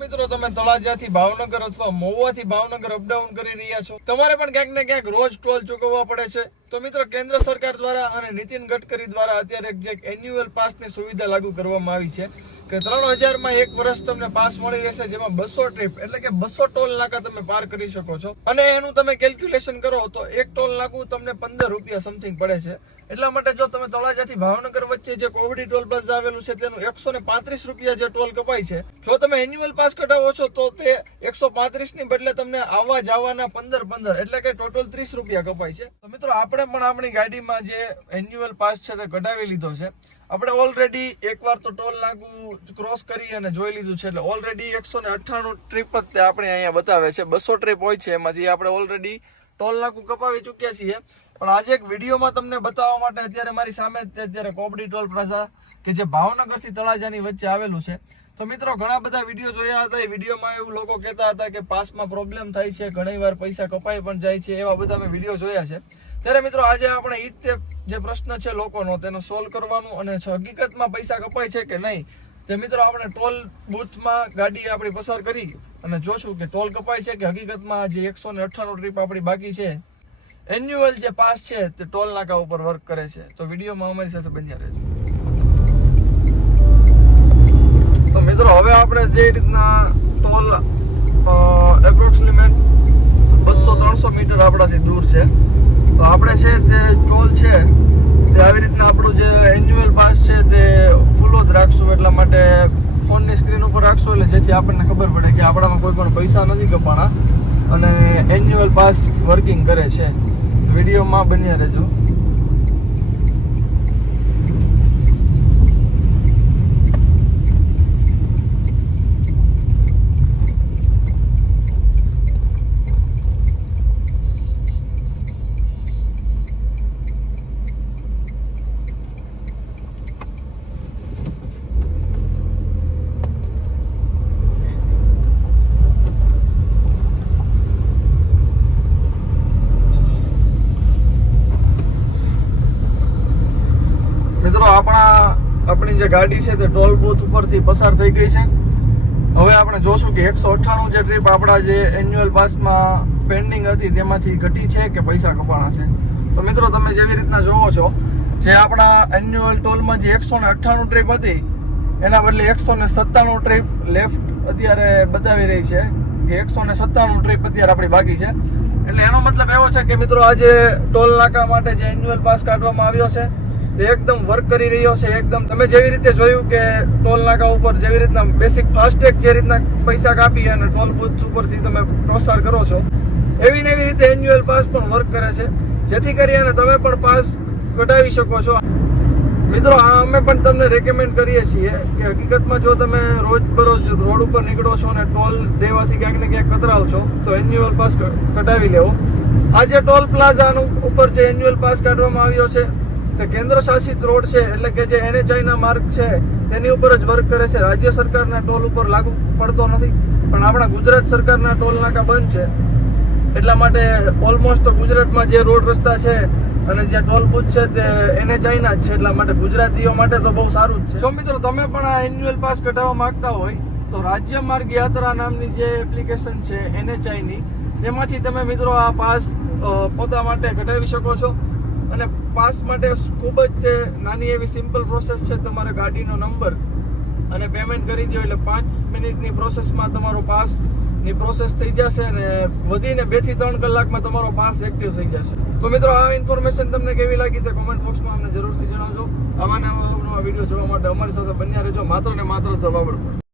મિત્રો, તમે તળાજાથી ભાવનગર અથવા મહુવાથી ભાવનગર અપડાઉન કરી રહ્યા છો. તમારે પણ ક્યાંક ને ક્યાંક રોજ ટોલ ચૂકવવા પડે છે. તો મિત્રો, કેન્દ્ર સરકાર દ્વારા અને નીતિન ગડકરી દ્વારા અત્યારે જે એન્યુઅલ પાસની સુવિધા લાગુ કરવામાં આવી છે કે ત્રણ હજારમાં એક વર્ષ તમને પાસ મળી રહેશે, જેમાં બસો ટ્રીપ એટલે કે બસો ટોલ નાકા તમે પાર કરી શકો છો. અને એનું તમે કેલ્ક્યુલેશન કરો તો એક ટોલ નાકું તમને પંદર રૂપિયા સમથિંગ પડે છે. એટલા માટે જો તમે તળાજાથી ભાવનગર વચ્ચે જે કોવડી ટોલ પ્લાઝા આવેલું છે, તેનું એકસો ને પાંત્રીસ રૂપિયા જે ટોલ કપાય છે, જો તમે એન્યુઅલ પાસ કઢાવો છો, તો તે એકસો પાંત્રીસની બદલે તમને આવવા જવાના પંદર પંદર, એટલે કે ટોટલ ત્રીસ રૂપિયા કપાય છે. તો મિત્રો, આપણે પણ આપણી ગાડીમાં જે એન્યુઅલ પાસ છે, તે કઢાવી લીધો છે. આપણે ઓલરેડી એકવાર તો ટોલ નાકું ક્રોસ કરી અને જોઈ લીધું છે, એટલે ઓલરેડી એકસો ને અઠ્ઠાણું ટ્રીપ જ તે આપણે અહીંયા બતાવે છે. બસો ટ્રીપ હોય છે, એમાંથી આપણે ઓલરેડી ટોલ નાકું કપાવી ચૂક્યા છીએ. પણ આજે એક વિડીયોમાં તમને બતાવવા માટે અત્યારે મારી સામે અત્યારે કોબડી ટોલ પ્લાઝા કે જે ભાવનગરથી તળાજાની વચ્ચે આવેલું છે. તો મિત્રો, ઘણા બધા વીડિયો જોયા હતા. એ વિડીયોમાં એવું લોકો કહેતા હતા કે પાસમાં પ્રોબ્લેમ થાય છે, ઘણી વાર પૈસા કપાઈ પણ જાય છે, એવા બધા મેં વીડિયો જોયા છે. ત્યારે મિત્રો, આજે આપણે ઈ તે જે પ્રશ્ન છે લોકોનો, તેને સોલ્વ કરવાનું અને હકીકતમાં પૈસા કપાય છે કે નહીં, તે મિત્રો આપણે ટોલ બૂથમાં ગાડી આપણી પસાર કરી અને જોશું કે ટોલ કપાય છે કે હકીકતમાં જે એકસો ને અઠ્ઠાણું ટ્રીપ આપણી બાકી છે. એન્યુઅલ જે પાસ છે તે ટોલ નાકા ઉપર વર્ક કરે છે. તો વિડીયોમાં અમારી સાથે બન્યા રહેજો. તો મિત્રો, હવે આપણે જે રીતના ટોલ એપ્રોક્સિમેટ બસો ત્રણસો મીટર આપણાથી દૂર છે. તો આપણે છે તે ટોલ છે તે આવી રીતના આપણું જે એન્યુઅલ પાસ છે તે ફૂલો જ રાખશું. એટલા માટે ફોનની સ્ક્રીન ઉપર રાખશું એટલે જેથી આપણને ખબર પડે કે આપણામાં કોઈ પણ પૈસા નથી કપાણા અને એન્યુઅલ પાસ વર્કિંગ કરે છે. વિડીયોમાં બન્યા રહેજો મિત્રો આપણા આપણી જે ગાડી છે તે ટોલ બૂથ ઉપરથી પસાર થઈ ગઈ છે. હવે આપણે જોશું કે એકસો અઠ્ઠાણું જે ટ્રીપ આપણા જે એન્યુઅલ પાસમાં પેન્ડિંગ હતી તેમાંથી ઘટી છે કે પૈસા કપાણા છે. તો મિત્રો, તમે જેવી રીતના જોવો છો, જે આપણા એન્યુઅલ ટોલમાં જે એકસો ને અઠ્ઠાણું ટ્રીપ હતી, એના બદલે એકસો ને સત્તાણું ટ્રીપ લેફ્ટ અત્યારે બતાવી રહી છે કે એકસો ને સત્તાણું ટ્રીપ અત્યારે આપણી બાકી છે. એટલે એનો મતલબ એવો છે કે મિત્રો, આજે ટોલ નાકા માટે જે એન્યુઅલ પાસ કાઢવામાં આવ્યો છે તે એકદમ વર્ક કરી રહ્યો છે, એકદમ. તમે જેવી રીતે જોયું કે ટોલ નાકા ઉપર જેવી રીતના બેસિક ફાસ્ટેગ જે રીતના પૈસા કાપી અને ટોલ બૂથ ઉપરથી તમે પ્રસાર કરો છો, એવી ને એવી રીતે એન્યુઅલ પાસ પણ વર્ક કરે છે. જેથી કરી અને તમે પણ પાસ કઢાવી શકો છો. મિત્રો, આ અમે પણ તમને રેકમેન્ડ કરીએ છીએ કે હકીકતમાં જો તમે રોજ બરોજ રોડ ઉપર નીકળો છો અને ટોલ દેવાથી ક્યાંક ને ક્યાંક કતરાવ છો, તો એન્યુઅલ પાસ કઢાવી લેવો. આ જે ટોલ પ્લાઝાનું ઉપર જે એન્યુઅલ પાસ કાઢવામાં આવ્યો છે તે કેન્દ્ર શાસિત રોડ છે, એટલે કે જે એનએચઆઈના માર્ગ છે, તેની ઉપર જ વર્ક કરે છે. રાજ્ય સરકારના ટોલ ઉપર લાગુ પડતો નથી. પણ આપણા ગુજરાત સરકારના ટોલ નાકા બંધ છે. એટલા માટે ઓલમોસ્ટ ગુજરાતમાં જે રોડ રસ્તા છે અને જે ટોલ બુથ છે, તે એને ચાઇના જ છે. એટલા માટે ગુજરાતીઓ માટે તો બહુ સારું જ છે. જો મિત્રો, તમે પણ આ એન્યુઅલ પાસ કઢાવવા માંગતા હોય, તો રાજ્ય માર્ગ યાત્રા નામની જે એપ્લિકેશન છે એને ની, તેમાંથી તમે મિત્રો આ પાસ પોતા માટે કઢાવી શકો છો. અને પાસ માટે ખૂબ જ તે નાની એવી સિમ્પલ પ્રોસેસ છે તમારે ગાડીનો નંબર અને પેમેન્ટ કરી દો એટલે પાંચ મિનિટની પ્રોસેસમાં તમારો પાસની પ્રોસેસ થઈ જશે અને વધીને બેથી ત્રણ કલાકમાં તમારો પાસ એક્ટિવ થઈ જશે. તો મિત્રો, આ ઇન્ફોર્મેશન તમને કેવી લાગી તે કોમેન્ટ બોક્સમાં અમને જરૂરથી જણાવજો. આવા નવા વીડિયો જોવા માટે અમારી સાથે બન્યા રહેજો. માત્ર ને માત્ર ધવાબડ